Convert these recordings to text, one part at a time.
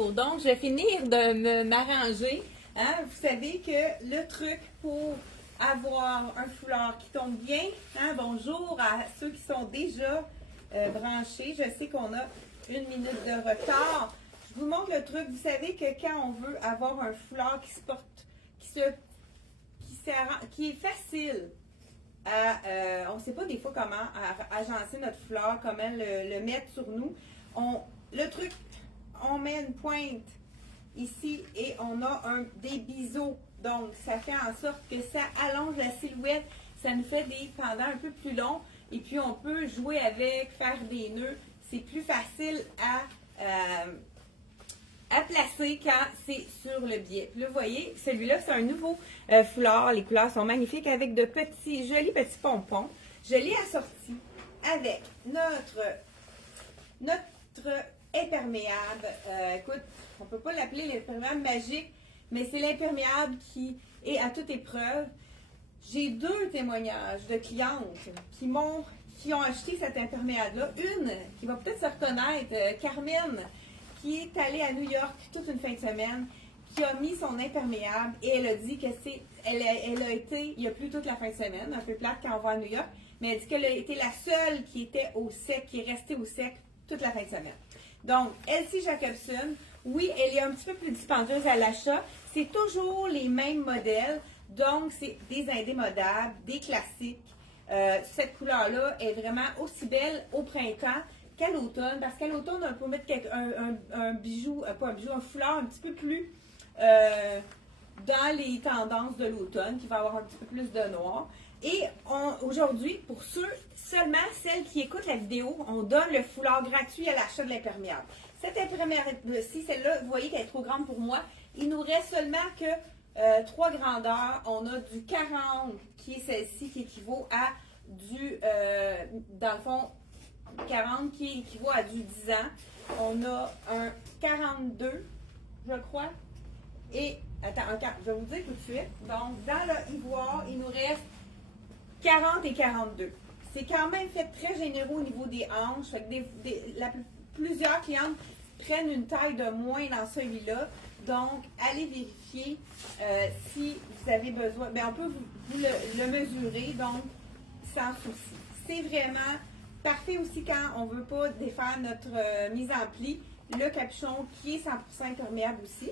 bonjour. Donc, je vais finir de m'arranger. Hein? Vous savez que le truc pour avoir un foulard qui tombe bien, hein? Bonjour à ceux qui sont déjà branchés. Je sais qu'on a 1 minute de retard. Je vous montre le truc. Vous savez que quand on veut avoir un foulard qui se porte, qui est facile on ne sait pas des fois comment agencer notre foulard, comment le mettre sur nous. Le truc, on met une pointe ici et on a des biseaux. Donc, ça fait en sorte que ça allonge la silhouette. Ça nous fait des pendants un peu plus longs. Et puis, on peut jouer avec, faire des nœuds. C'est plus facile à placer quand c'est sur le biais. Puis là, vous voyez, celui-là, c'est un nouveau foulard. Les couleurs sont magnifiques avec de jolis petits pompons. Je l'ai assorti avec notre imperméable. Écoute, on ne peut pas l'appeler l'imperméable magique, mais c'est l'imperméable qui est à toute épreuve. J'ai 2 témoignages de clientes qui ont acheté cet imperméable-là. Une qui va peut-être se reconnaître, Carmen, qui est allée à New York toute une fin de semaine, qui a mis son imperméable et elle a dit que elle a été, il y a plus toute la fin de semaine, un peu plate quand on va à New York, mais elle dit qu'elle a été la seule qui était au sec, qui est restée au sec toute la fin de semaine. Donc, Elsie Jacobson, oui, elle est un petit peu plus dispendieuse à l'achat. C'est toujours les mêmes modèles, donc c'est des indémodables, des classiques. Cette couleur-là est vraiment aussi belle au printemps qu'à l'automne, parce qu'à l'automne, on peut mettre un bijou, pas un bijou, un foulard un petit peu plus dans les tendances de l'automne, qui va avoir un petit peu plus de noir. Et aujourd'hui, pour seulement celles qui écoutent la vidéo, on donne le foulard gratuit à l'achat de l'imperméable. Cette imperméable-ci, celle-là, vous voyez qu'elle est trop grande pour moi. Il nous reste seulement que 3 grandeurs. On a du 40, qui est celle-ci, qui équivaut à dans le fond, 40 qui équivaut à du 10 ans. On a un 42, je crois. Et, attends, je vais vous dire tout de suite. Donc, dans le ivoire, il nous reste 40 et 42. C'est quand même fait très généreux au niveau des hanches. Fait que plusieurs clientes prennent une taille de moins dans celui-là. Donc, allez vérifier si vous avez besoin. Bien, on peut vous le mesurer, donc, sans souci. C'est vraiment parfait aussi quand on ne veut pas défaire notre mise en pli. Le capuchon qui est 100% imperméable aussi.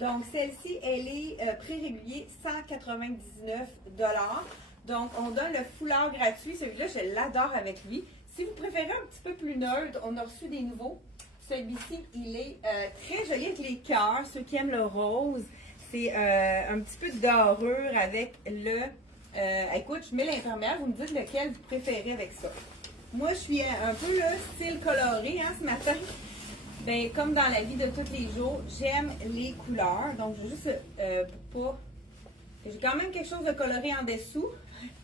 Donc, celle-ci, elle est prix régulier 199 $. Donc, on donne le foulard gratuit. Celui-là, je l'adore avec lui. Si vous préférez un petit peu plus neutre, on a reçu des nouveaux. Celui-ci, il est très joli avec les cœurs. Ceux qui aiment le rose, c'est un petit peu de dorure avec le... écoute, je mets l'imperméable. Vous me dites lequel vous préférez avec ça. Moi, je suis un peu style coloré ce matin. Ben, comme dans la vie de tous les jours, j'aime les couleurs. Donc, je vais juste pour pas... J'ai quand même quelque chose de coloré en dessous.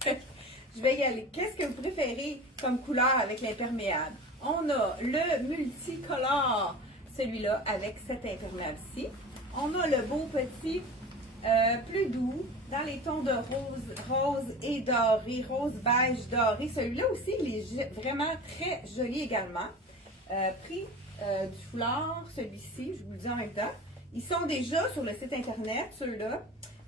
Je vais y aller. Qu'est-ce que vous préférez comme couleur avec l'imperméable? On a le multicolore, celui-là, avec cet imperméable-ci. On a le beau petit, plus doux, dans les tons de rose et doré, rose beige doré. Celui-là aussi, il est vraiment très joli également. Prix du foulard, celui-ci, je vous le dis en même temps. Ils sont déjà sur le site internet, ceux-là.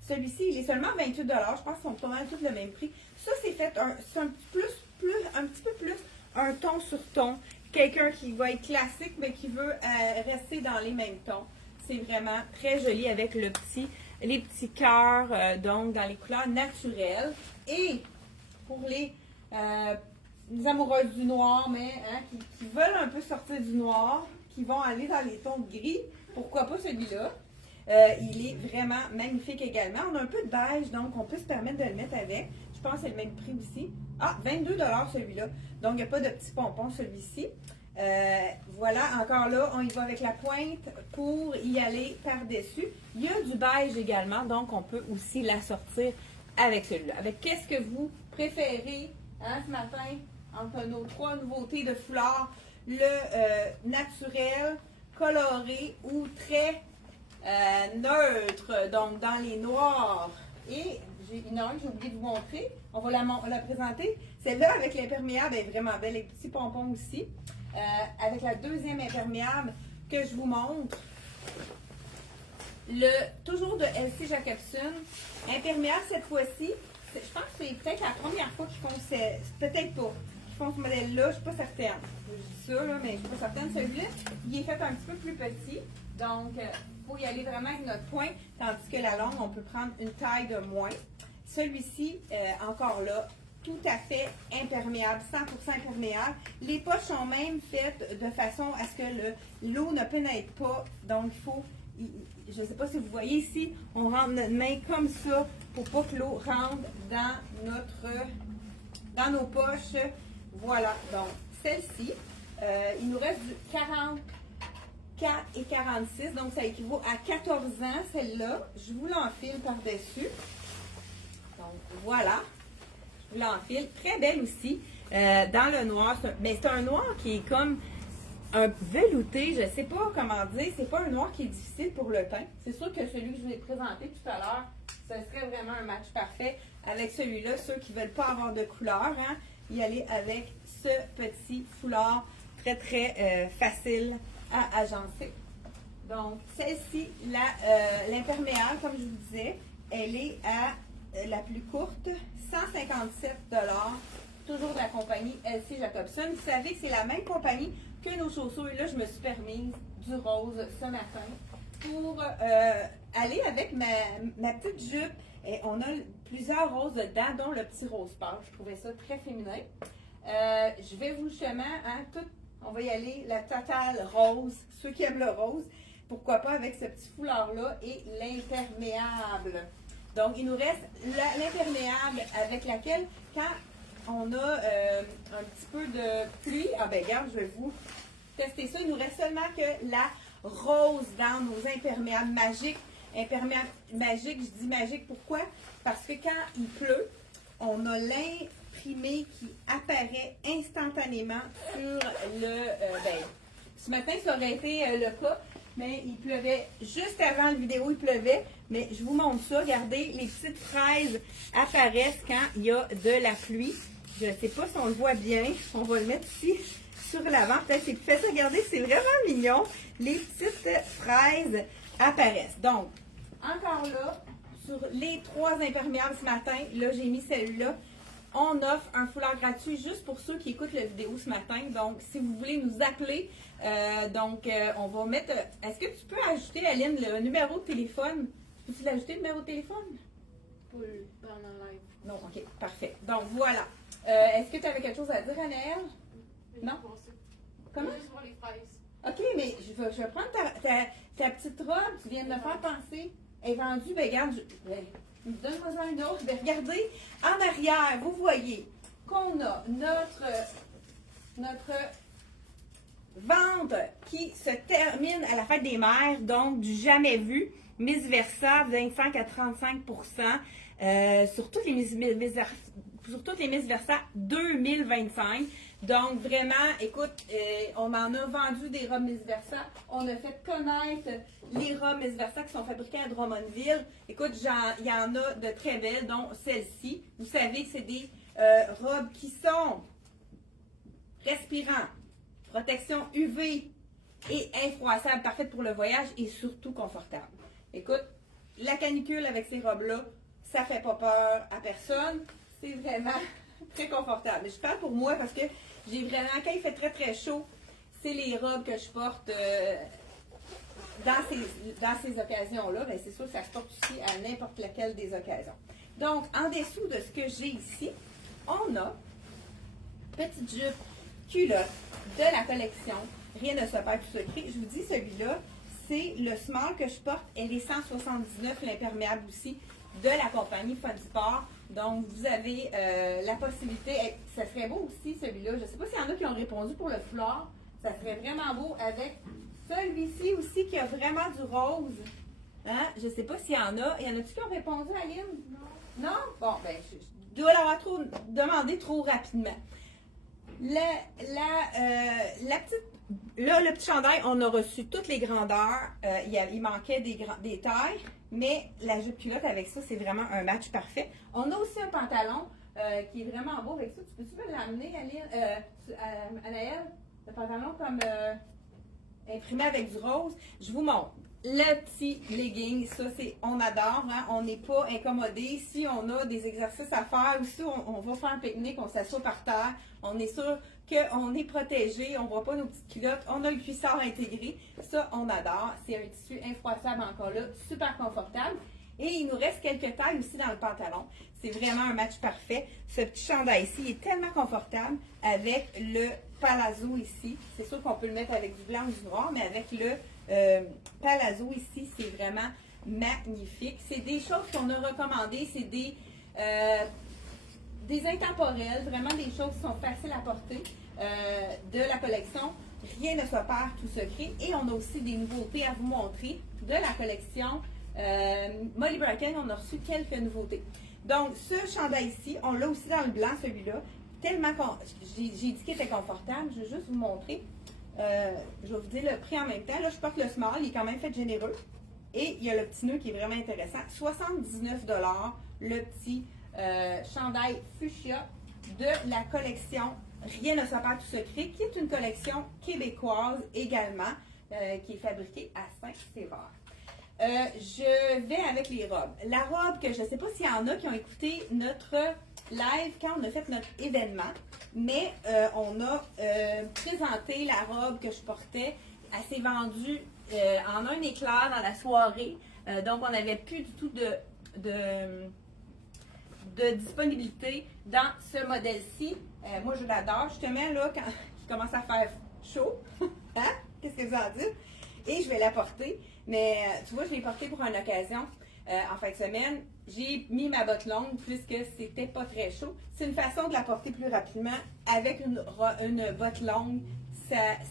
Celui-ci, il est seulement 28 $. Je pense qu'ils sont pas mal tous le même prix. Ça, c'est fait un petit peu plus un ton sur ton. Quelqu'un qui va être classique, mais qui veut rester dans les mêmes tons. C'est vraiment très joli avec les petits cœurs, donc dans les couleurs naturelles. Et pour les amoureuses du noir, mais qui veulent un peu sortir du noir, qui vont aller dans les tons de gris, pourquoi pas celui-là? Il est vraiment magnifique également. On a un peu de beige, donc on peut se permettre de le mettre avec. Je pense que c'est le même prix aussi. Ah, 22 $ celui-là. Donc, il n'y a pas de petits pompons celui-ci. Voilà, encore là, on y va avec la pointe pour y aller par-dessus. Il y a du beige également, donc on peut aussi l'assortir avec celui-là. Avec qu'est-ce que vous préférez ce matin entre nos 3 nouveautés de foulards? Le naturel, coloré ou très neutre, donc dans les noirs. Et j'ai une autre que j'ai oublié de vous montrer. On va la présenter. Celle-là avec l'imperméable est vraiment belle. Les petits pompons aussi. Avec la deuxième imperméable que je vous montre. toujours de LC Jacobson, imperméable cette fois-ci. Je pense que c'est peut-être la première fois qu'ils font peut-être pas, qu'ils font ce modèle-là, je ne suis pas certaine. Je dis ça, là, mais je ne suis pas certaine. Celui-là, il est fait un petit peu plus petit. Donc, il faut y aller vraiment avec notre poing, tandis que la longue, on peut prendre une taille de moins. Celui-ci, encore là, tout à fait imperméable, 100% imperméable. Les poches sont même faites de façon à ce que l'eau ne pénètre pas. Donc, il faut, je ne sais pas si vous voyez ici, on rentre notre main comme ça pour pas que l'eau rentre dans nos poches. Voilà, donc celle-ci, il nous reste du 44 et 46, donc ça équivaut à 14 ans, celle-là. Je vous l'enfile par-dessus. Donc, voilà. Je vous l'enfile. Très belle aussi. Dans le noir. Mais c'est un noir qui est comme un velouté. Je ne sais pas comment dire. C'est pas un noir qui est difficile pour le teint. C'est sûr que celui que je vous ai présenté tout à l'heure, ce serait vraiment un match parfait avec celui-là. Ceux qui ne veulent pas avoir de couleur, hein, y aller avec ce petit foulard très, très facile à agencer. Donc, celle-ci, l'imperméable, comme je vous disais, elle est à la plus courte, 157 $, toujours de la compagnie LC Jacobson. Vous savez que c'est la même compagnie que nos chaussures. Et là, je me suis permise du rose ce matin pour aller avec ma petite jupe. Et on a plusieurs roses dedans, dont le petit rose pâle. Je trouvais ça très féminin. Je vais vous justement, on va y aller, la totale rose. Ceux qui aiment le rose, pourquoi pas avec ce petit foulard-là et l'imperméable. Donc, il nous reste l'imperméable avec laquelle, quand on a un petit peu de pluie, regarde, je vais vous tester ça. Il nous reste seulement que la rose dans nos imperméables magiques. Imperméable magique, je dis magique, pourquoi? Parce que quand il pleut, on a l'imprimé qui apparaît instantanément sur ce matin, ça aurait été le cas. Mais il pleuvait juste avant la vidéo, il pleuvait. Mais je vous montre ça. Regardez, les petites fraises apparaissent quand il y a de la pluie. Je ne sais pas si on le voit bien. On va le mettre ici sur l'avant. Peut-être c'est plus facile. Regardez, c'est vraiment mignon. Les petites fraises apparaissent. Donc, encore là, sur les 3 imperméables ce matin, là, j'ai mis celui-là. On offre un foulard gratuit juste pour ceux qui écoutent la vidéo ce matin. Donc, si vous voulez nous appeler, on va mettre... Est-ce que tu peux ajouter, Aline, le numéro de téléphone? Peux-tu l'ajouter, le numéro de téléphone? Pour pendant live. Non, OK, parfait. Donc, voilà. Est-ce que tu avais quelque chose à dire, Anaëlle? Non? Comment? Juste pour les fraises. OK, mais je vais prendre ta petite robe. Tu viens de me faire penser. Elle est vendue, regarde, donne-moi une autre. Regardez, en arrière, vous voyez qu'on a notre vente qui se termine à la fête des mères, donc du jamais vu. Miss Versa, 25 à 35 % sur toutes les Miss Versa 2025. Donc, vraiment, écoute, on en a vendu des robes Miss Versa. On a fait connaître les robes Miss Versa qui sont fabriquées à Drummondville. Écoute, il y en a de très belles, dont celle-ci. Vous savez que c'est des robes qui sont respirantes, protection UV et infroissables, parfaites pour le voyage et surtout confortables. Écoute, la canicule avec ces robes-là, ça fait pas peur à personne. C'est vraiment très confortable. Mais je parle pour moi parce que j'ai vraiment, quand il fait très très chaud, c'est les robes que je porte dans ces occasions-là. Bien, c'est sûr que ça se porte aussi à n'importe laquelle des occasions. Donc, en dessous de ce que j'ai ici, on a petite jupe culotte de la collection Rien ne se perd tout secret. Je vous dis, celui-là, c'est le small que je porte. Elle est 179, l'imperméable aussi, de la compagnie Fun Sport. Donc, vous avez la possibilité, ça serait beau aussi celui-là. Je ne sais pas s'il y en a qui ont répondu pour le foulard. Ça serait vraiment beau avec celui-ci aussi qui a vraiment du rose. Hein? Je ne sais pas s'il y en a. Il y en a-tu qui ont répondu, Aline? Non. Non? Bon, ben, je dois l'avoir demandé trop rapidement. Le petit chandail, on a reçu toutes les grandeurs. Il manquait des tailles, mais la jupe culotte avec ça, c'est vraiment un match parfait. On a aussi un pantalon qui est vraiment beau avec ça. Tu peux-tu me l'amener, Anaëlle? Le pantalon comme imprimé avec du rose. Je vous montre. le petit legging, ça c'est, on adore, hein? On n'est pas incommodé. Si on a des exercices à faire ou si on va faire un pique-nique, on s'assoit par terre, on est sûr qu'on est protégé, on ne voit pas nos petites culottes, on a le cuissard intégré. Ça, on adore. C'est un tissu infroissable encore là, super confortable. Et il nous reste quelques tailles aussi dans le pantalon. C'est vraiment un match parfait. Ce petit chandail-ci est tellement confortable avec le palazzo ici. C'est sûr qu'on peut le mettre avec du blanc ou du noir, mais avec le palazzo ici, c'est vraiment magnifique. C'est des choses qu'on a recommandées. C'est des intemporels, vraiment des choses qui sont faciles à porter de la collection. Rien ne se perd, tout se crée. Et on a aussi des nouveautés à vous montrer de la collection Molly Bracken. On a reçu quelques nouveautés. Donc, ce chandail-ci, on l'a aussi dans le blanc, celui-là. Tellement j'ai dit qu'il était confortable. Je vais juste vous montrer. Je vais vous dire le prix en même temps. Là, je porte le small, il est quand même fait généreux. Et il y a le petit nœud qui est vraiment intéressant. 79 $, le petit chandail fuchsia de la collection Rien ne se perd, tout se crée, qui est une collection québécoise également, qui est fabriquée à Saint-Sévère. Je vais avec les robes. La robe que je ne sais pas s'il y en a qui ont écouté notre live quand on a fait notre événement, mais on a présenté la robe que je portais. Elle s'est vendue en un éclair dans la soirée. Donc, on n'avait plus du tout de disponibilité dans ce modèle-ci. Moi, je l'adore. Justement, là, quand il commence à faire chaud, hein? Qu'est-ce que vous en dites? Et je vais la porter. Mais tu vois, je l'ai portée pour une occasion en fin de semaine. J'ai mis ma botte longue puisque c'était pas très chaud. C'est une façon de la porter plus rapidement. Avec une botte longue,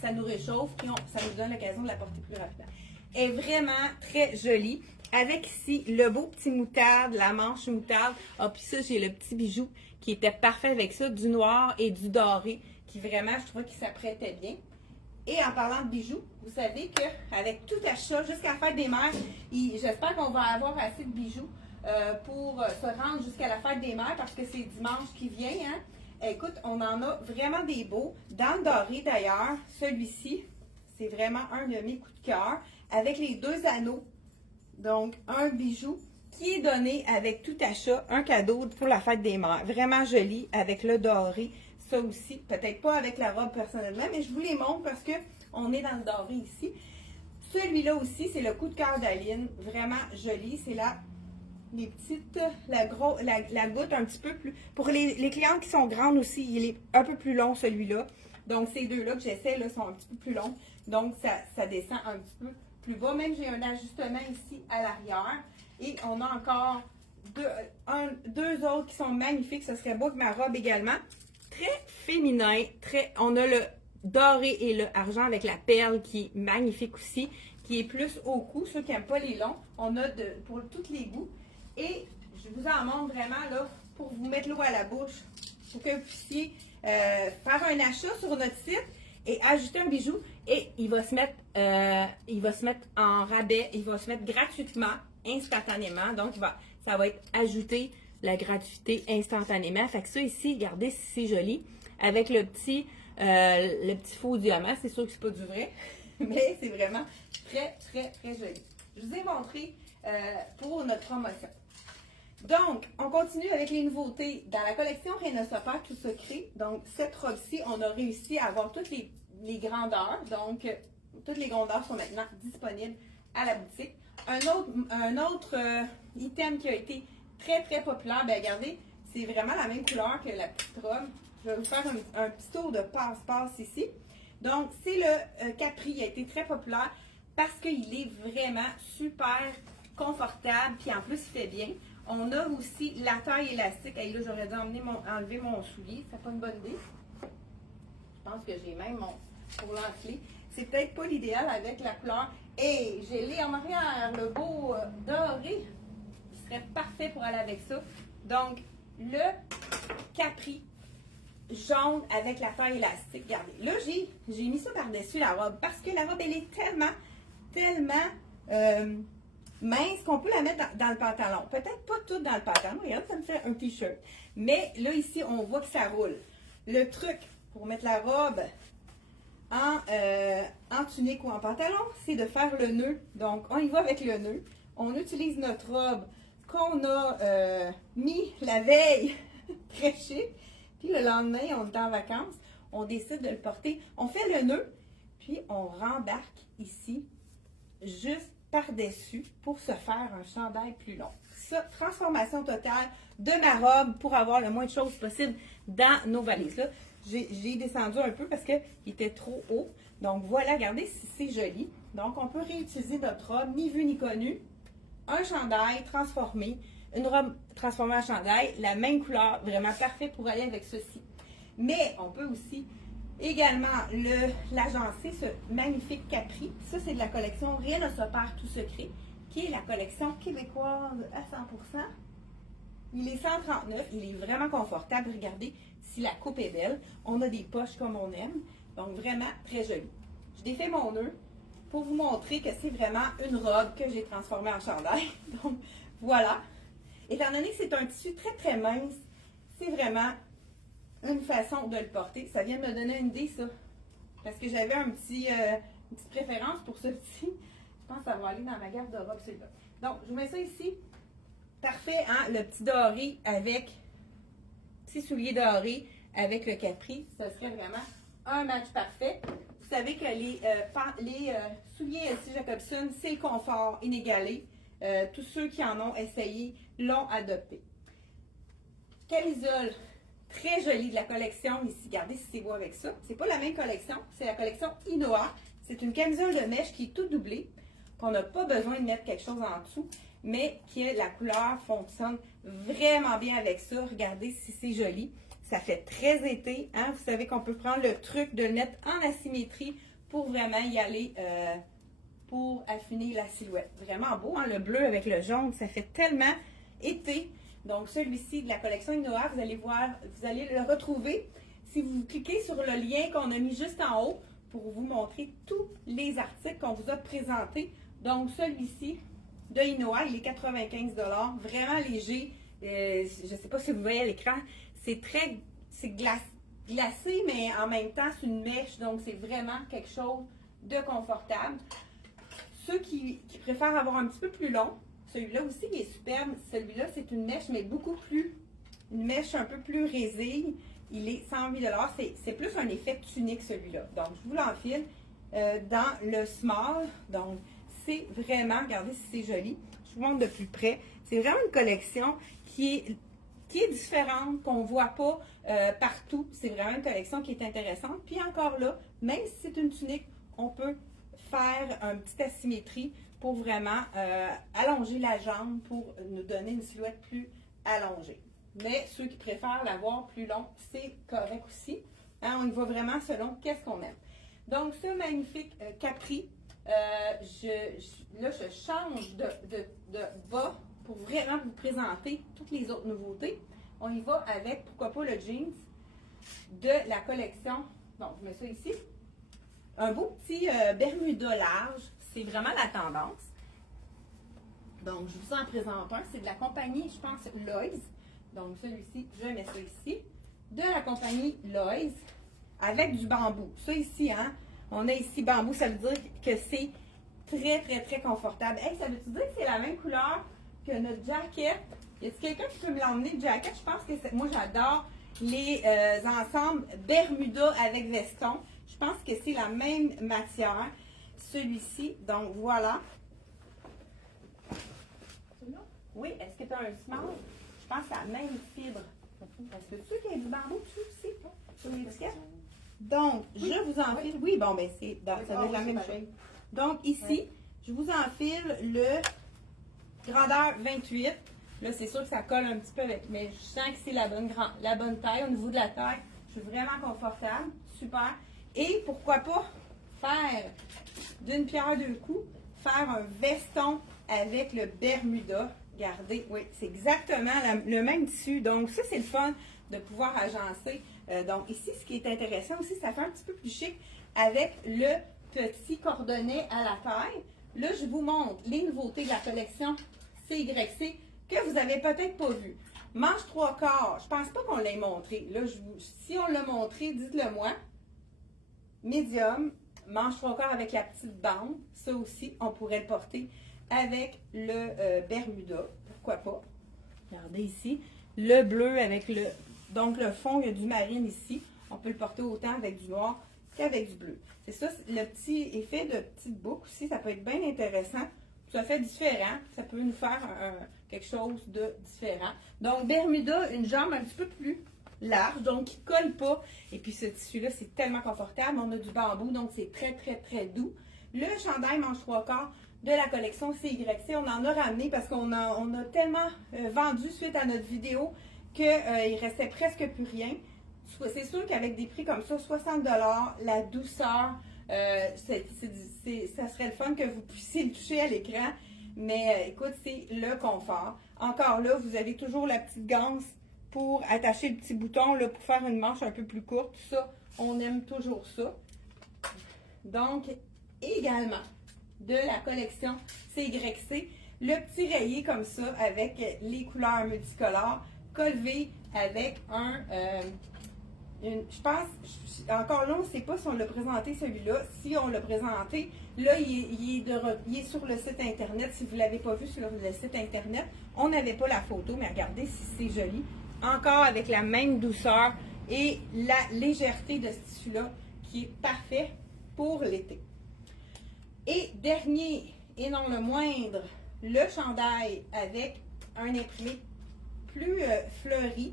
ça nous réchauffe et ça nous donne l'occasion de la porter plus rapidement. Elle est vraiment très jolie. Avec ici le beau petit moutarde, la manche moutarde. Ah, puis ça, j'ai le petit bijou qui était parfait avec ça, du noir et du doré, qui vraiment, je trouvais qu'il s'apprêtait bien. Et en parlant de bijoux, vous savez qu'avec tout achat, jusqu'à la fête des mères, j'espère qu'on va avoir assez de bijoux pour se rendre jusqu'à la fête des mères, parce que c'est dimanche qui vient, hein? Écoute, on en a vraiment des beaux. Dans le doré d'ailleurs, celui-ci, c'est vraiment un de mes coups de cœur, avec les deux anneaux. Donc, un bijou qui est donné avec tout achat, un cadeau pour la fête des mères. Vraiment joli, avec le doré. Ça aussi, peut-être pas avec la robe personnellement, mais je vous les montre parce qu'on est dans le doré ici. Celui-là aussi, c'est le coup de cœur d'Aline. Vraiment joli. C'est là les petites, la goutte un petit peu plus. Pour les clientes qui sont grandes aussi, il est un peu plus long celui-là. Donc, ces deux-là que j'essaie là sont un petit peu plus longs. Donc, ça descend un petit peu plus bas. Même j'ai un ajustement ici à l'arrière. Et on a encore deux autres qui sont magnifiques. Ce serait beau que ma robe également. Très féminin. On a le doré et le argent avec la perle qui est magnifique aussi. Qui est plus au cou. Ceux qui n'aiment pas les longs. On a pour tous les goûts. Et je vous en montre vraiment là pour vous mettre l'eau à la bouche. Pour que vous puissiez faire un achat sur notre site. Et ajouter un bijou et il va se mettre en rabais, il va se mettre gratuitement, instantanément. Donc, ça va être ajouté la gratuité instantanément. Fait que ça ici, regardez si c'est joli. Avec le petit faux diamant, c'est sûr que c'est pas du vrai, mais c'est vraiment très, très, très joli. Je vous ai montré pour notre promotion. Donc, on continue avec les nouveautés. Dans la collection Rien ne se perd, tout se crée. Donc, cette robe-ci, on a réussi à avoir toutes les grandeurs. Donc, toutes les grandeurs sont maintenant disponibles à la boutique. Un autre item qui a été très, très populaire, bien, regardez, c'est vraiment la même couleur que la petite robe. Je vais vous faire un petit tour de passe-passe ici. Donc, c'est le Capri. Il a été très populaire parce qu'il est vraiment super confortable. Puis, en plus, il fait bien. On a aussi la taille élastique. Et là, j'aurais dû enlever mon soulier. C'est pas une bonne idée. Je pense que j'ai même pour l'enfiler. C'est peut-être pas l'idéal avec la couleur. Et j'ai les en arrière, le beau doré. Qui serait parfait pour aller avec ça. Donc, le Capri jaune avec la taille élastique. Regardez, là, j'ai mis ça par-dessus la robe. Parce que la robe, elle est tellement mince qu'on peut la mettre dans le pantalon. Peut-être pas tout dans le pantalon. Regarde, ça me fait un t-shirt. Mais là, ici, on voit que ça roule. Le truc pour mettre la robe en tunique ou en pantalon, c'est de faire le nœud. Donc, on y va avec le nœud. On utilise notre robe qu'on a mis la veille, très chic. Puis le lendemain, on est en vacances, on décide de le porter. On fait le nœud, puis on rembarque ici, juste par-dessus, pour se faire un chandail plus long. Ça, transformation totale de ma robe pour avoir le moins de choses possible dans nos valises. Là, j'ai descendu un peu parce qu'il était trop haut. Donc voilà, regardez si c'est joli. Donc on peut réutiliser notre robe, ni vu ni connu. Un chandail transformé, une robe transformée en chandail, la même couleur, vraiment parfait pour aller avec ceci. Mais on peut aussi également l'agencer, ce magnifique capri. Ça, c'est de la collection Rien ne se perd, tout se crée, qui est la collection québécoise à 100%. Il est 139, il est vraiment confortable. Regardez si la coupe est belle. On a des poches comme on aime, donc vraiment très joli. Je défais mon nœud pour vous montrer que c'est vraiment une robe que j'ai transformée en chandail. Donc voilà. Étant donné que c'est un tissu très très mince, c'est vraiment une façon de le porter. Ça vient de me donner une idée, ça. Parce que j'avais une petite préférence pour ce petit. Je pense que ça va aller dans ma garde-robe, celui-là. Donc, je vous mets ça ici. Parfait, hein? Le petit doré avec petit soulier doré avec le capri. Ça serait vraiment un match parfait. Vous savez que les souliers LC Jacobson, c'est le confort inégalé. Tous ceux qui en ont essayé l'ont adopté. Camisole. Très jolie de la collection ici. Regardez si c'est beau avec ça. C'est pas la même collection. C'est la collection Inoa. C'est une camisole de mèche qui est tout doublée. Qu'on n'a pas besoin de mettre quelque chose en dessous. Mais que la couleur fonctionne vraiment bien avec ça. Regardez si c'est joli. Ça fait très été. Hein? Vous savez qu'on peut prendre le truc de le mettre en asymétrie pour vraiment y aller pour affiner la silhouette. Vraiment beau. Hein? Le bleu avec le jaune. Ça fait tellement été. Donc, celui-ci de la collection Inoa, vous allez voir, vous allez le retrouver si vous cliquez sur le lien qu'on a mis juste en haut pour vous montrer tous les articles qu'on vous a présentés. Donc, celui-ci de Inoa, il est 95 $, vraiment léger. Je ne sais pas si vous voyez à l'écran, c'est glacé, mais en même temps, c'est une mèche, donc c'est vraiment quelque chose de confortable. Ceux qui préfèrent avoir un petit peu plus long, celui-là aussi, il est superbe. Celui-là, c'est une mèche, mais une mèche un peu plus résille. Il est 108 $. C'est plus un effet tunique, celui-là. Donc, je vous l'enfile dans le small. Donc, c'est vraiment, regardez si c'est joli. Je vous montre de plus près. C'est vraiment une collection qui est différente, qu'on ne voit pas partout. C'est vraiment une collection qui est intéressante. Puis encore là, même si c'est une tunique, on peut faire une petite asymétrie pour vraiment allonger la jambe pour nous donner une silhouette plus allongée. Mais ceux qui préfèrent l'avoir plus long, c'est correct aussi. Hein, on y va vraiment selon qu'est-ce qu'on aime. Donc, ce magnifique capri, là, je change de bas pour vraiment vous présenter toutes les autres nouveautés. On y va avec, pourquoi pas, le jeans de la collection. Donc, je mets ça ici. Un beau petit Bermuda large. C'est vraiment la tendance. Donc, je vous en présente un. C'est de la compagnie, je pense, Lois. Donc, celui-ci, je mets ça ici. De la compagnie Lois avec du bambou. Ça ici, hein, on a ici bambou. Ça veut dire que c'est très, très, très confortable. Hey, ça veut-tu dire que c'est la même couleur que notre jacket? Y a-t-il quelqu'un qui peut me l'emmener, le jacket? Je pense que c'est... Moi, j'adore les ensembles Bermuda avec veston. Je pense que c'est la même matière. Celui-ci, donc voilà. Oui, est-ce que tu as un small? Je pense que c'est la même fibre. Est-ce que tu sais qu'il y a du bambou dessus aussi, sur l'étiquette? Donc, je vous enfile. Oui, bon, ben c'est. Ça doit être la même chose. Donc, ici, je vous enfile le grandeur 28. Là, c'est sûr que ça colle un petit peu avec, mais je sens que c'est la bonne taille. Au niveau de la taille, je suis vraiment confortable. Super. Et pourquoi pas faire d'une pierre deux coups, faire un veston avec le Bermuda. Regardez, oui, c'est exactement le même tissu. Donc, ça, c'est le fun de pouvoir agencer. Donc, ici, ce qui est intéressant aussi, ça fait un petit peu plus chic avec le petit cordonnet à la taille. Là, je vous montre les nouveautés de la collection CYC que vous n'avez peut-être pas vu. Manche 3/4, je pense pas qu'on l'ait montré. Là, si on l'a montré, dites-le moi. médium, manche 3/4 avec la petite bande. Ça aussi, on pourrait le porter avec le Bermuda. Pourquoi pas? Regardez ici. Le bleu avec le... Donc, le fond, il y a du marine ici. On peut le porter autant avec du noir qu'avec du bleu. C'est ça, le petit effet de petite boucle aussi, ça peut être bien intéressant. Ça fait différent. Ça peut nous faire quelque chose de différent. Donc, Bermuda, une jambe un petit peu plus large, donc qui ne colle pas. Et puis, ce tissu-là, c'est tellement confortable. On a du bambou, donc c'est très, très, très doux. Le chandail manche 3/4 de la collection CYC, on en a ramené parce qu'on a tellement vendu suite à notre vidéo qu'il restait presque plus rien. C'est sûr qu'avec des prix comme ça, 60 $, la douceur, ça serait le fun que vous puissiez le toucher à l'écran. Mais écoute, c'est le confort. Encore là, vous avez toujours la petite ganse pour attacher le petit bouton là, pour faire une manche un peu plus courte. Ça, on aime toujours ça. Donc, également, de la collection CYC, le petit rayé comme ça avec les couleurs multicolores, col V avec je pense, encore là, on ne sait pas si on l'a présenté celui-là. Si on l'a présenté, là, il est sur le site internet. Si vous ne l'avez pas vu sur le site internet, on n'avait pas la photo, mais regardez si c'est joli. Encore avec la même douceur et la légèreté de ce tissu-là qui est parfait pour l'été. Et dernier, et non le moindre, le chandail avec un imprimé plus fleuri,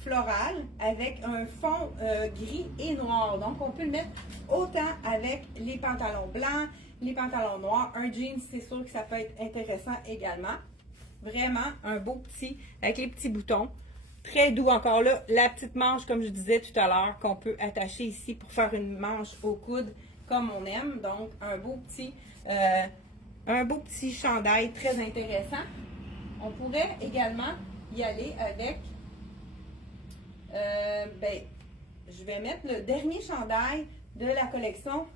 floral, avec un fond gris et noir. Donc, on peut le mettre autant avec les pantalons blancs, les pantalons noirs. Un jean, c'est sûr que ça peut être intéressant également. Vraiment un beau petit, avec les petits boutons. Très doux encore là. La petite manche, comme je disais tout à l'heure, qu'on peut attacher ici pour faire une manche au coude comme on aime. Donc, un beau petit chandail très intéressant. On pourrait également y aller avec, je vais mettre le dernier chandail de la collection.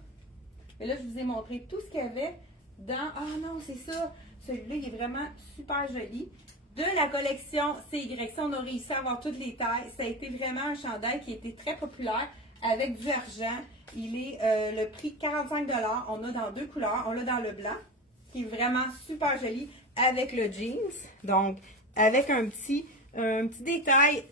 Et là, je vous ai montré tout ce qu'il y avait dans... Ah non, c'est ça! Celui-là, il est vraiment super joli. De la collection CYC, on a réussi à avoir toutes les tailles. Ça a été vraiment un chandail qui a été très populaire avec du argent. Il est le prix 45 $. On a dans deux couleurs. On l'a dans le blanc, qui est vraiment super joli, avec le jeans. Donc, avec un petit détail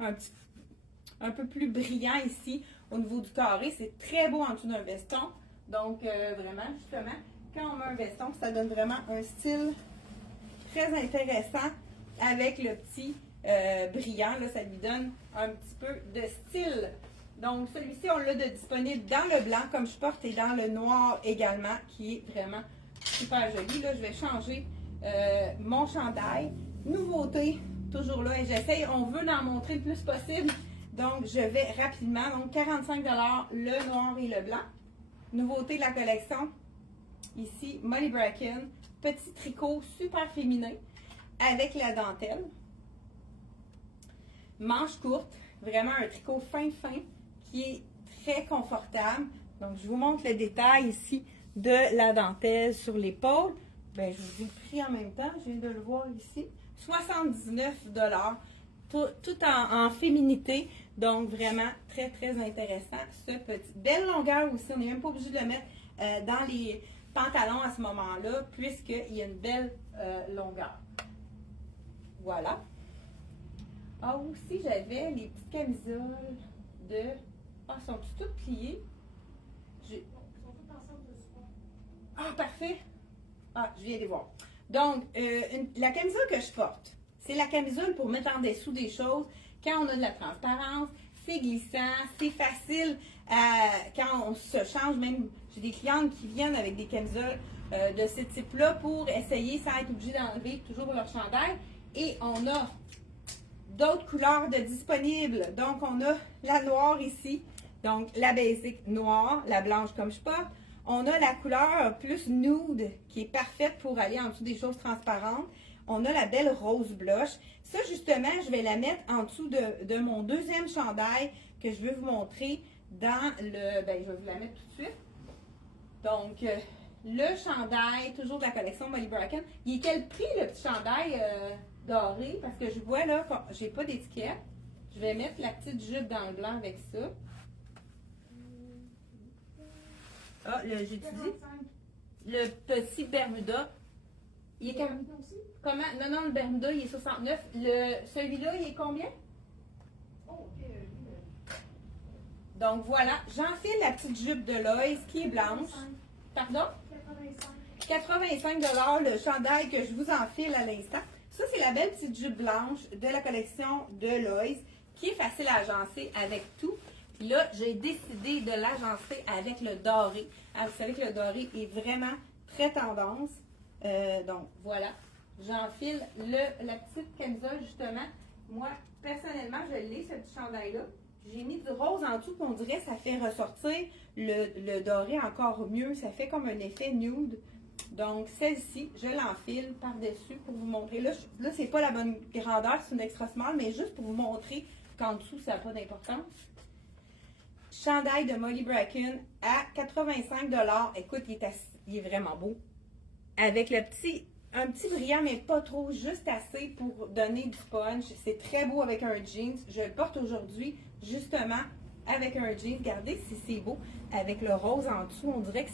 un peu plus brillant ici au niveau du carré. C'est très beau en dessous d'un veston. Donc, vraiment, justement, quand on met un veston, ça donne vraiment un style très intéressant avec le petit brillant. Là, ça lui donne un petit peu de style. Donc, celui-ci, on l'a disponible dans le blanc, comme je porte, et dans le noir également, qui est vraiment super joli. Là, je vais changer mon chandail. Nouveauté, toujours là, et j'essaye, on veut en montrer le plus possible. Donc, je vais rapidement. Donc, 45 $, le noir et le blanc. Nouveauté de la collection, ici, Molly Bracken. Petit tricot super féminin avec la dentelle. Manche courte, vraiment un tricot fin qui est très confortable. Donc, je vous montre le détail ici de la dentelle sur l'épaule. Ben, je vous dis le prix en même temps, je viens de le voir ici. 79 $, tout en féminité. Donc, vraiment très, très intéressant. Ce petit, belle longueur aussi, on n'est même pas obligé de le mettre dans les pantalons à ce moment-là, puisqu'il y a une belle longueur. Voilà. Ah, aussi, j'avais les petites camisoles de... Ah, sont toutes pliées? Ils sont toutes ensemble de soir. Ah, parfait! Ah, je viens de voir. Donc, la camisole que je porte, c'est la camisole pour mettre en dessous des choses quand on a de la transparence. C'est glissant, c'est facile quand on se change. Même, j'ai des clientes qui viennent avec des camisoles de ce type-là pour essayer sans être obligé d'enlever toujours leur chandail. Et on a d'autres couleurs de disponibles. Donc, on a la noire ici. Donc, la basic noire, la blanche comme je porte. On a la couleur plus nude qui est parfaite pour aller en dessous des choses transparentes. On a la belle rose blush. Ça, justement, je vais la mettre en dessous de mon deuxième chandail que je veux vous montrer dans le... Ben, je vais vous la mettre tout de suite. Donc, le chandail, toujours de la collection Molly Bracken. Il est quel prix, le petit chandail doré? Parce que je vois là, j'ai pas d'étiquette. Je vais mettre la petite jupe dans le blanc avec ça. Ah, j'utilise le petit Bermuda. Il est comment? Non, non, le Bermuda, il est 69. Celui-là, il est combien? Donc voilà, j'enfile la petite jupe de Loïs qui est blanche. Pardon? 85 le chandail que je vous enfile à l'instant. Ça, c'est la belle petite jupe blanche de la collection de Loïs qui est facile à agencer avec tout. Puis là, j'ai décidé de l'agencer avec le doré. Alors, vous savez que le doré est vraiment très tendance. Donc, voilà. J'enfile la petite camisole, justement. Moi, personnellement, je l'ai, ce petit chandail-là. J'ai mis du rose en dessous, puis on dirait que ça fait ressortir le doré encore mieux. Ça fait comme un effet nude. Donc, celle-ci, je l'enfile par-dessus pour vous montrer. Là c'est pas la bonne grandeur, c'est une extra small, mais juste pour vous montrer qu'en dessous, ça n'a pas d'importance. Chandail de Molly Bracken à 85 $. Écoute, il est vraiment beau. Avec un petit brillant, mais pas trop, juste assez pour donner du punch. C'est très beau avec un jeans. Je le porte aujourd'hui, justement, avec un jeans. Regardez si c'est beau. Avec le rose en dessous, on dirait que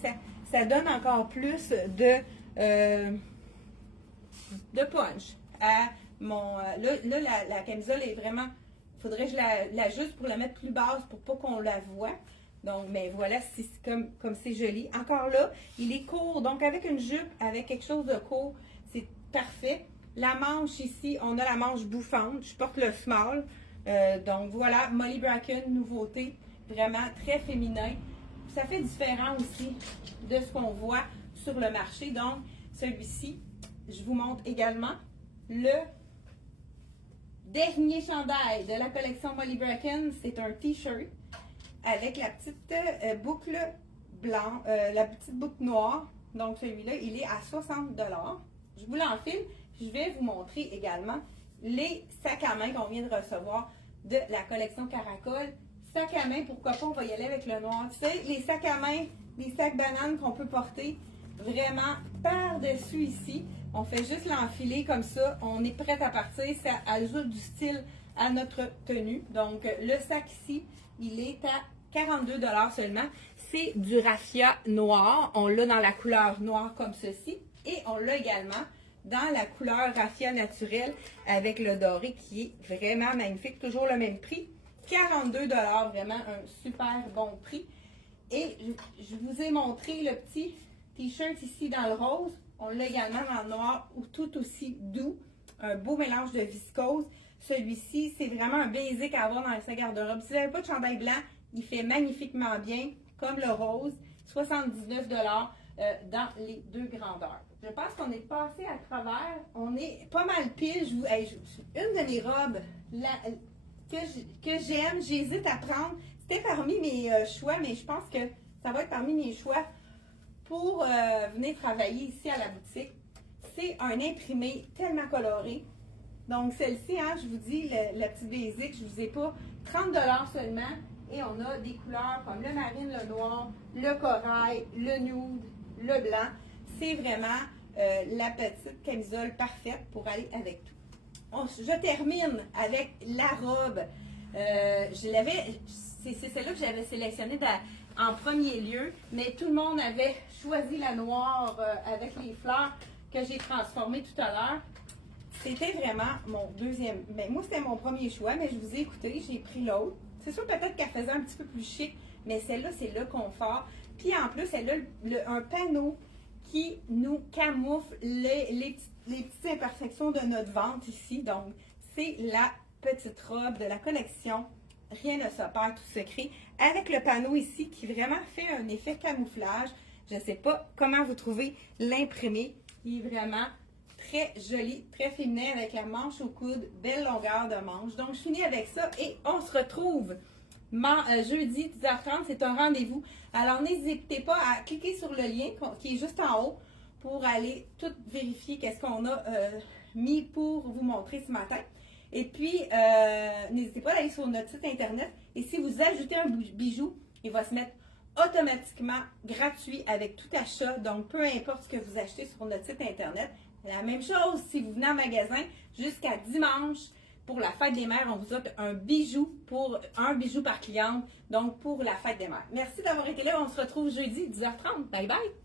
ça donne encore plus de punch. À la camisole est vraiment... Il faudrait que je l'ajuste pour la mettre plus basse pour pas qu'on la voie. Donc, mais voilà, c'est comme c'est joli. Encore là, il est court. Donc, avec une jupe, avec quelque chose de court, c'est parfait. La manche ici, on a la manche bouffante. Je porte le small. Donc, voilà, Molly Bracken, nouveauté. Vraiment très féminin. Ça fait différent aussi de ce qu'on voit sur le marché. Donc, celui-ci, je vous montre également le dernier chandail de la collection Molly Bracken. C'est un t-shirt avec la petite boucle blanc, la petite boucle noire. Donc, celui-là, il est à 60 $. Je vous l'enfile. Je vais vous montrer également les sacs à main qu'on vient de recevoir de la collection Caracol. Sac à main, pourquoi pas, on va y aller avec le noir. Tu sais, les sacs à main, les sacs bananes qu'on peut porter vraiment par-dessus ici. On fait juste l'enfiler comme ça. On est prêt à partir. Ça ajoute du style à notre tenue. Donc, le sac ici, il est à 42 $ seulement. C'est du raffia noir. On l'a dans la couleur noire comme ceci. Et on l'a également dans la couleur raffia naturelle avec le doré qui est vraiment magnifique. Toujours le même prix. 42 $, vraiment un super bon prix. Et je vous ai montré le petit t-shirt ici dans le rose. On l'a également dans le noir ou tout aussi doux. Un beau mélange de viscose. Celui-ci, c'est vraiment un basic à avoir dans sa garde-robe. Si vous n'avez pas de chandail blanc, il fait magnifiquement bien, comme le rose. 79 $ dans les deux grandeurs. Je pense qu'on est passé à travers. On est pas mal pile. Une de mes robes que j'aime, j'hésite à prendre. C'était parmi mes choix, mais je pense que ça va être parmi mes choix pour venir travailler ici à la boutique. C'est un imprimé tellement coloré. Donc, celle-ci, hein, je vous dis, la petite basic, je vous ai pas 30 $ seulement. Et on a des couleurs comme le marine, le noir, le corail, le nude, le blanc. C'est vraiment la petite camisole parfaite pour aller avec tout. Je termine avec la robe. C'est celle-là que j'avais sélectionnée en premier lieu, mais tout le monde avait choisi la noire avec les fleurs que j'ai transformée tout à l'heure. C'était vraiment mon deuxième. Ben, moi, c'était mon premier choix, mais je vous ai écouté, j'ai pris l'autre. C'est sûr peut-être qu'elle faisait un petit peu plus chic, mais celle-là, c'est le confort. Puis en plus, elle a un panneau qui nous camoufle les petites imperfections de notre ventre ici. Donc, c'est la petite robe de la collection Rien ne se perd, tout se crée. Avec le panneau ici qui vraiment fait un effet camouflage. Je ne sais pas comment vous trouvez l'imprimé. Il est vraiment très joli, très féminin avec la manche au coude, belle longueur de manche. Donc, je finis avec ça et on se retrouve jeudi 10h30. C'est un rendez-vous. Alors, n'hésitez pas à cliquer sur le lien qui est juste en haut pour aller tout vérifier qu'est-ce qu'on a mis pour vous montrer ce matin. Et puis, n'hésitez pas à aller sur notre site internet. Et si vous ajoutez un bijou, il va se mettre automatiquement gratuit avec tout achat. Donc, peu importe ce que vous achetez sur notre site internet. La même chose si vous venez en magasin jusqu'à dimanche pour la fête des mères, on vous offre un bijou par cliente, donc pour la fête des mères. Merci d'avoir été là. On se retrouve jeudi 10h30. Bye bye!